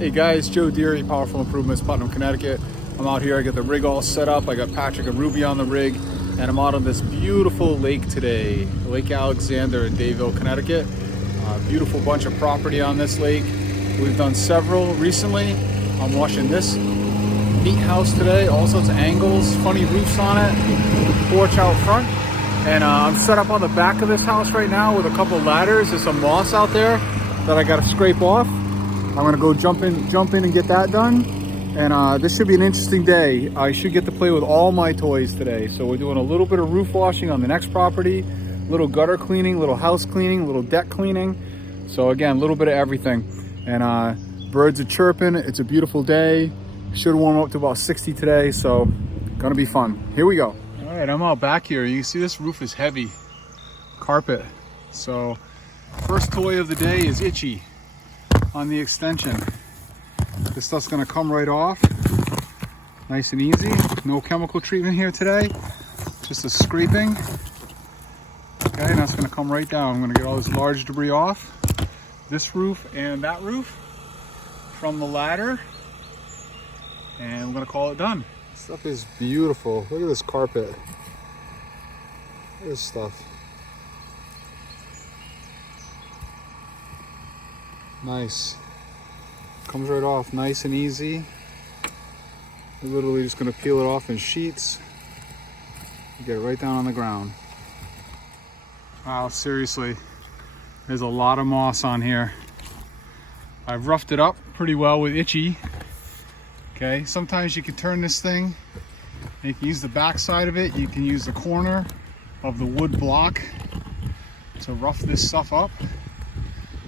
Hey guys, Joe Deary, Powerful Improvements, Putnam, Connecticut. I'm out here, I got the rig all set up. I got Patrick and Ruby on the rig, and I'm out on this beautiful lake today, Lake Alexander in Dayville, Connecticut. Beautiful bunch of property on this lake. We've done several recently. I'm watching this neat house today, all sorts of angles, funny roofs on it, porch out front. And I'm set up on the back of this house right now with a couple ladders. There's some moss out there that I gotta scrape off. I'm gonna go jump in and get that done. And this should be an interesting day. I should get to play with all my toys today. So we're doing a little bit of roof washing on the next property, little gutter cleaning, little house cleaning, little deck cleaning. So again, a little bit of everything. And birds are chirping, it's a beautiful day. Should warm up to about 60 today, so gonna be fun. Here we go. All right, I'm out back here. You can see this roof is heavy, carpet. So first toy of the day is Itchy on the extension. This stuff's gonna come right off, nice and easy. No chemical treatment here today, just a scraping. Okay, and that's gonna come right down. I'm gonna get all this large debris off, this roof and that roof from the ladder, and we're gonna call it done. This stuff is beautiful. Look at this carpet. Look at this stuff. Nice. Comes right off nice and easy. We're literally just gonna peel it off in sheets. Get it right down on the ground. Wow, seriously, there's a lot of moss on here. I've roughed it up pretty well with Itchy. Okay, sometimes you can turn this thing, and you can use the back side of it. You can use the corner of the wood block to rough this stuff up,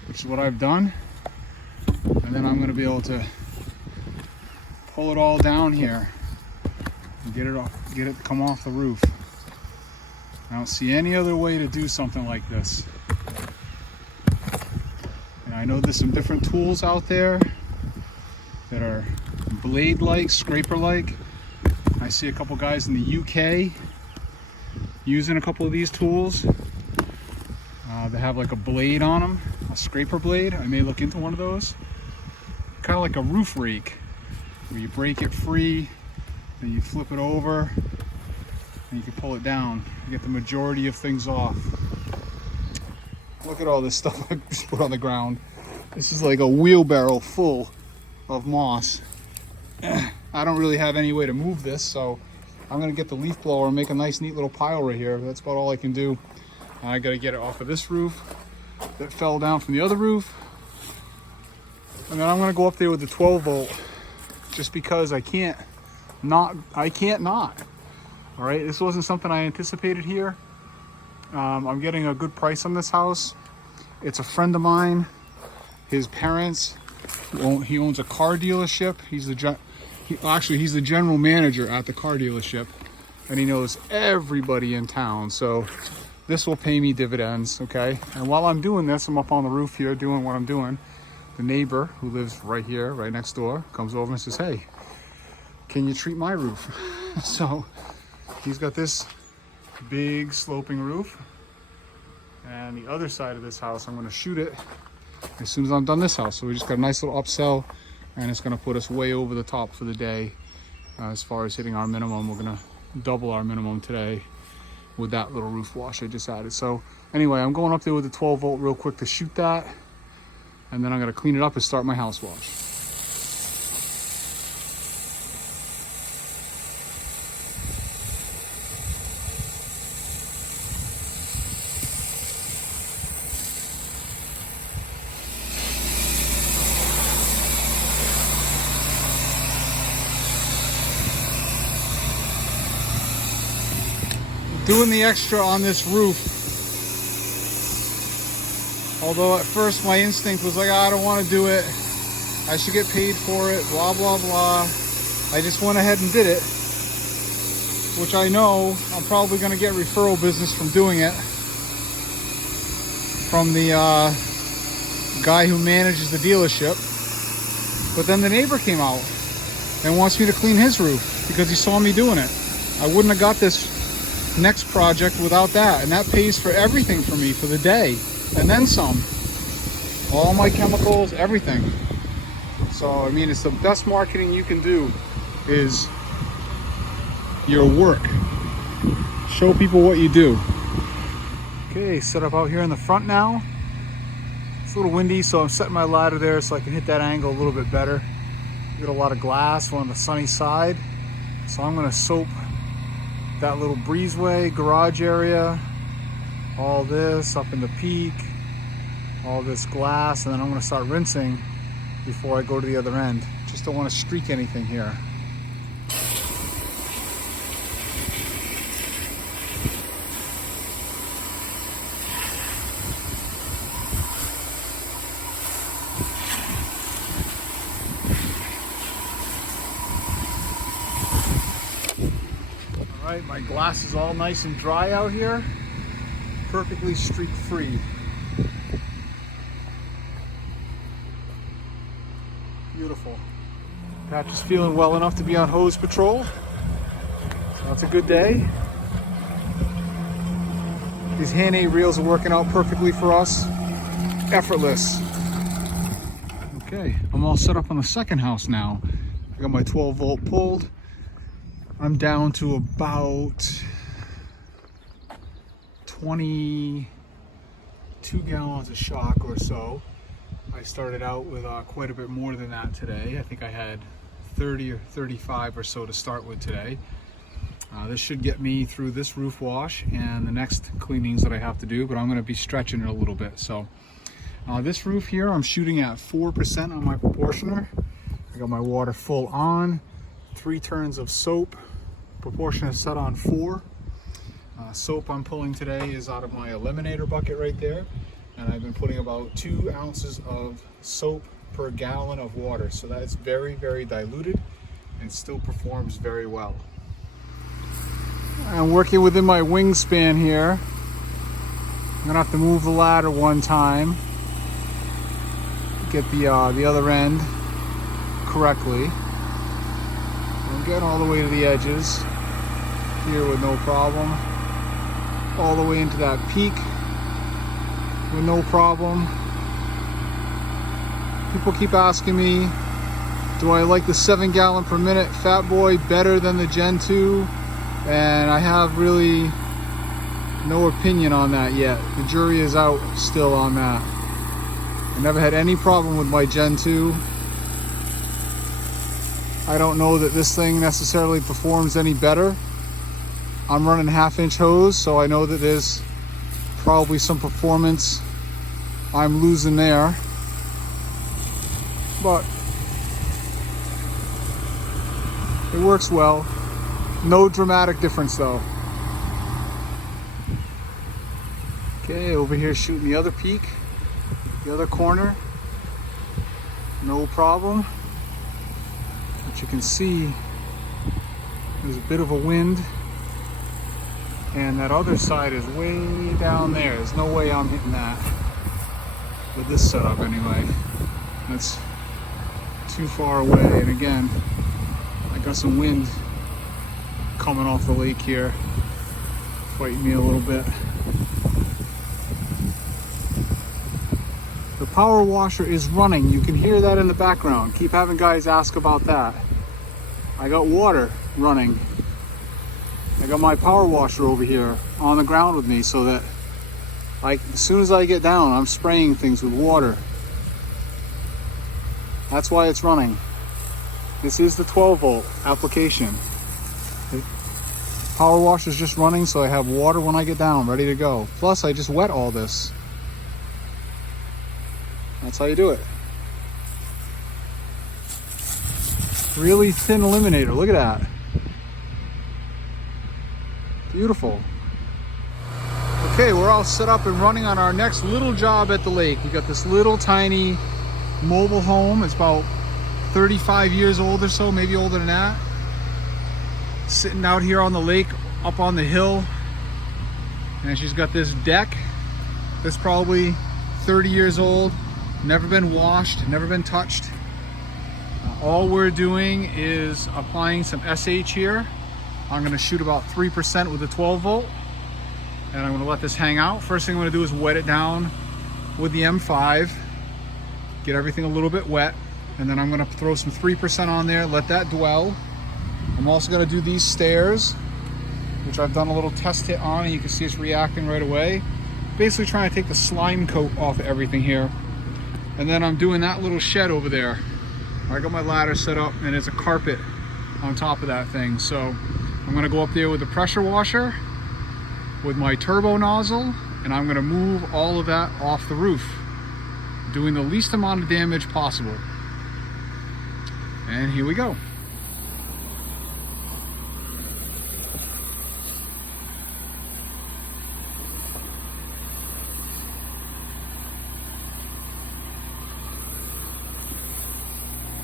which is what I've done. And then I'm going to be able to pull it all down here and get it to come off the roof. I don't see any other way to do something like this. And I know there's some different tools out there that are blade-like, scraper-like. I see a couple guys in the UK using a couple of these tools. They have like a blade on them, a scraper blade. I may look into one of those. Kind of like a roof rake, where you break it free, then you flip it over, and you can pull it down. You get the majority of things off. Look at all this stuff I just put on the ground. This is like a wheelbarrow full of moss. I don't really have any way to move this, so I'm gonna get the leaf blower and make a nice neat little pile right here. That's about all I can do. I gotta get it off of this roof that fell down from the other roof. And then I'm gonna go up there with the 12 volt just because I can't not. All right, this wasn't something I anticipated here. I'm getting a good price on this house. It's a friend of mine, his parents, he owns a car dealership. He's the general manager at the car dealership, and he knows everybody in town. So this will pay me dividends, okay? And while I'm doing this, I'm up on the roof here doing what I'm doing. The neighbor who lives right here, right next door, comes over and says, hey, can you treat my roof? So he's got this big sloping roof, and the other side of this house, I'm gonna shoot it as soon as I'm done this house. So we just got a nice little upsell, and it's gonna put us way over the top for the day. As far as hitting our minimum, we're gonna double our minimum today with that little roof wash I just added. So anyway, I'm going up there with the 12 volt real quick to shoot that, and then I'm gonna clean it up and start my house wash. Doing the extra on this roof, although at first my instinct was like, I don't want to do it, I should get paid for it, blah blah blah. I just went ahead and did it, which I know I'm probably going to get referral business from doing it, from the guy who manages the dealership. But then the neighbor came out and wants me to clean his roof because he saw me doing it. I wouldn't have got this next project without that, and that pays for everything for me for the day and then some. All my chemicals, everything. So I mean, it's the best marketing you can do is your work. Show people what you do. Okay, set up out here in the front now. It's a little windy, so I'm setting my ladder there so I can hit that angle a little bit better. Got a lot of glass on the sunny side, so I'm going to soap that little breezeway, garage area, all this up in the peak, all this glass, and then I'm going to start rinsing before I go to the other end. Just don't want to streak anything here. All right, my glass is all nice and dry out here, perfectly streak free. Beautiful. Patch is feeling well enough to be on hose patrol. So that's a good day. These hand aid reels are working out perfectly for us. Effortless. Okay, I'm all set up on the second house now. I got my 12 volt pulled. I'm down to about 22 gallons of shock or so. I started out with quite a bit more than that today. I think I had 30 or 35 or so to start with today. This should get me through this roof wash and the next cleanings that I have to do, but I'm going to be stretching it a little bit. So this roof here, I'm shooting at 4% on my proportioner. I got my water full on, 3 turns of soap. Proportion is set on 4. Soap I'm pulling today is out of my eliminator bucket right there. And I've been putting about 2 ounces of soap per gallon of water. So that is very, very diluted and still performs very well. I'm working within my wingspan here. I'm gonna have to move the ladder one time, get the other end correctly. I'm getting all the way to the edges here with no problem. All the way into that peak with no problem. People keep asking me, do I like the 7 gallon per minute Fat Boy better than the Gen 2? And I have really no opinion on that yet. The jury is out still on that. I never had any problem with my Gen 2. I don't know that this thing necessarily performs any better. I'm running 1/2 inch hose, so I know that there's probably some performance I'm losing there. But it works well. No dramatic difference though. Okay, over here shooting the other peak, the other corner. No problem. But you can see there's a bit of a wind, and that other side is way down there. There's no way I'm hitting that with this setup anyway. That's too far away, and again, I got some wind coming off the lake here, fighting me a little bit. The power washer is running. You can hear that in the background. Keep having guys ask about that. I got water running. I got my power washer over here on the ground with me, so that as soon as I get down, I'm spraying things with water. That's why it's running. This is the 12 volt application. The power washer is just running, so I have water when I get down, ready to go. Plus, I just wet all this. That's how you do it. Really thin eliminator, look at that. Beautiful. Okay, we're all set up and running on our next little job at the lake. We got this little tiny mobile home. It's about 35 years old or so, maybe older than that. Sitting out here on the lake, up on the hill. And she's got this deck that's probably 30 years old. Never been washed, never been touched. All we're doing is applying some SH here. I'm gonna shoot about 3% with the 12 volt. And I'm gonna let this hang out. First thing I'm gonna do is wet it down with the M5. Get everything a little bit wet. And then I'm gonna throw some 3% on there, let that dwell. I'm also gonna do these stairs, which I've done a little test hit on, and you can see it's reacting right away. Basically trying to take the slime coat off of everything here. And then I'm doing that little shed over there. I got my ladder set up, and it's a carpet on top of that thing. So I'm gonna go up there with the pressure washer, with my turbo nozzle, and I'm gonna move all of that off the roof, doing the least amount of damage possible. And here we go.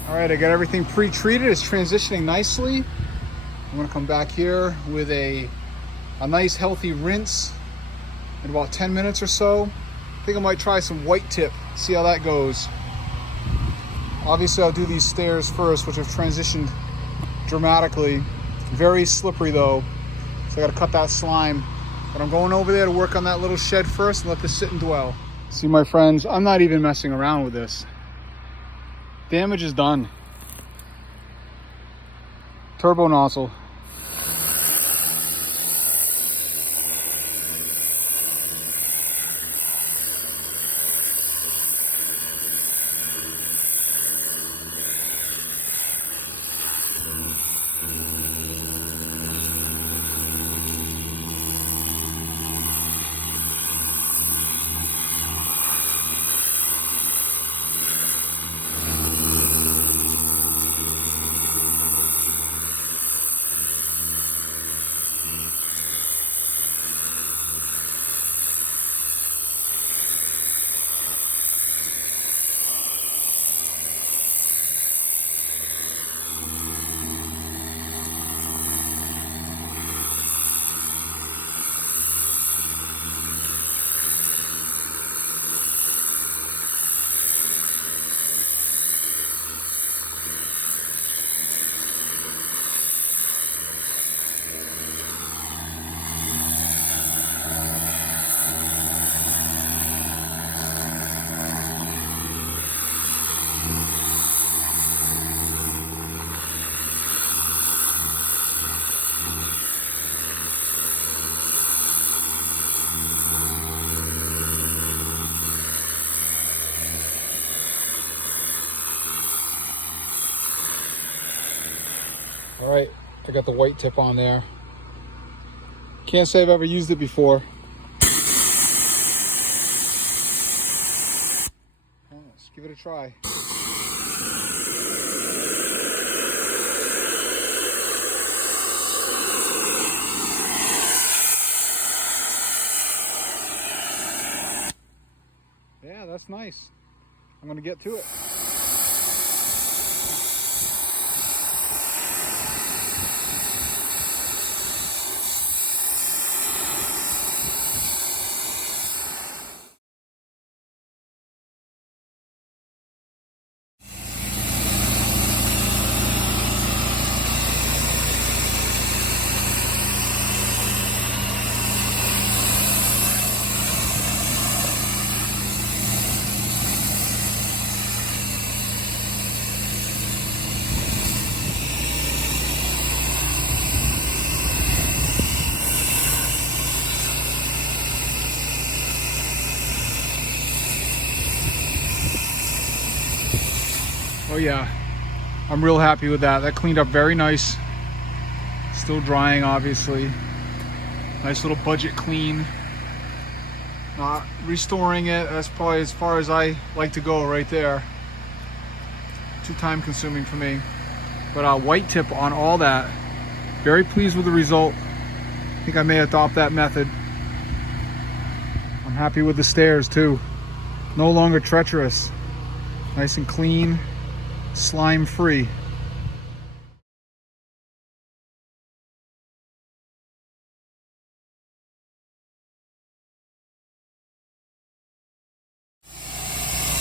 All right, I got everything pre-treated. It's transitioning nicely. I'm gonna come back here with a nice healthy rinse in about 10 minutes or so. I think I might try some white tip, see how that goes. Obviously I'll do these stairs first, which have transitioned dramatically. Very slippery though, so I gotta cut that slime. But I'm going over there to work on that little shed first and let this sit and dwell. See my friends, I'm not even messing around with this. Damage is done. Turbo nozzle. All right, I got the white tip on there. Can't say I've ever used it before. Let's give it a try. Yeah, that's nice. I'm gonna get to it. Oh yeah, I'm real happy with that. That cleaned up very nice. Still drying, obviously. Nice little budget clean. Not restoring it, that's probably as far as I like to go right there. Too time consuming for me. But white tip on all that. Very pleased with the result. I think I may adopt that method. I'm happy with the stairs too. No longer treacherous. Nice and clean. Slime free.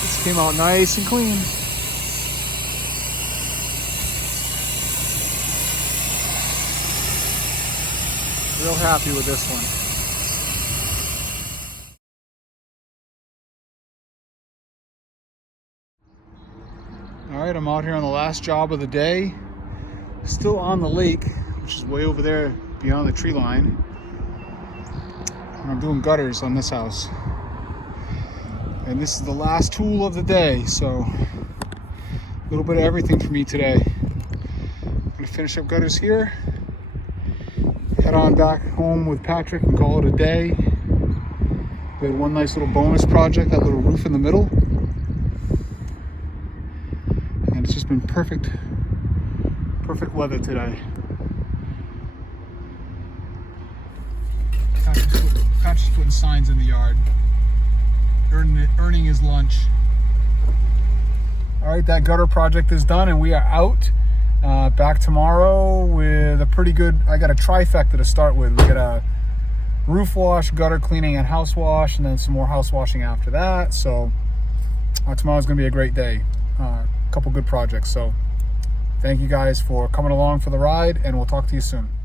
This came out nice and clean. Real happy with this one. All right, I'm out here on the last job of the day. Still on the lake, which is way over there beyond the tree line. And I'm doing gutters on this house. And this is the last tool of the day, so a little bit of everything for me today. I'm gonna finish up gutters here, head on back home with Patrick and call it a day. We had one nice little bonus project, that little roof in the middle. And it's just been perfect weather today. Patrick's putting signs in the yard, earning his lunch. All right, that gutter project is done and we are out. Back tomorrow with a pretty good, I got a trifecta to start with. We got a roof wash, gutter cleaning, and house wash, and then some more house washing after that. So tomorrow's gonna be a great day. A couple good projects. So thank you guys for coming along for the ride, and we'll talk to you soon.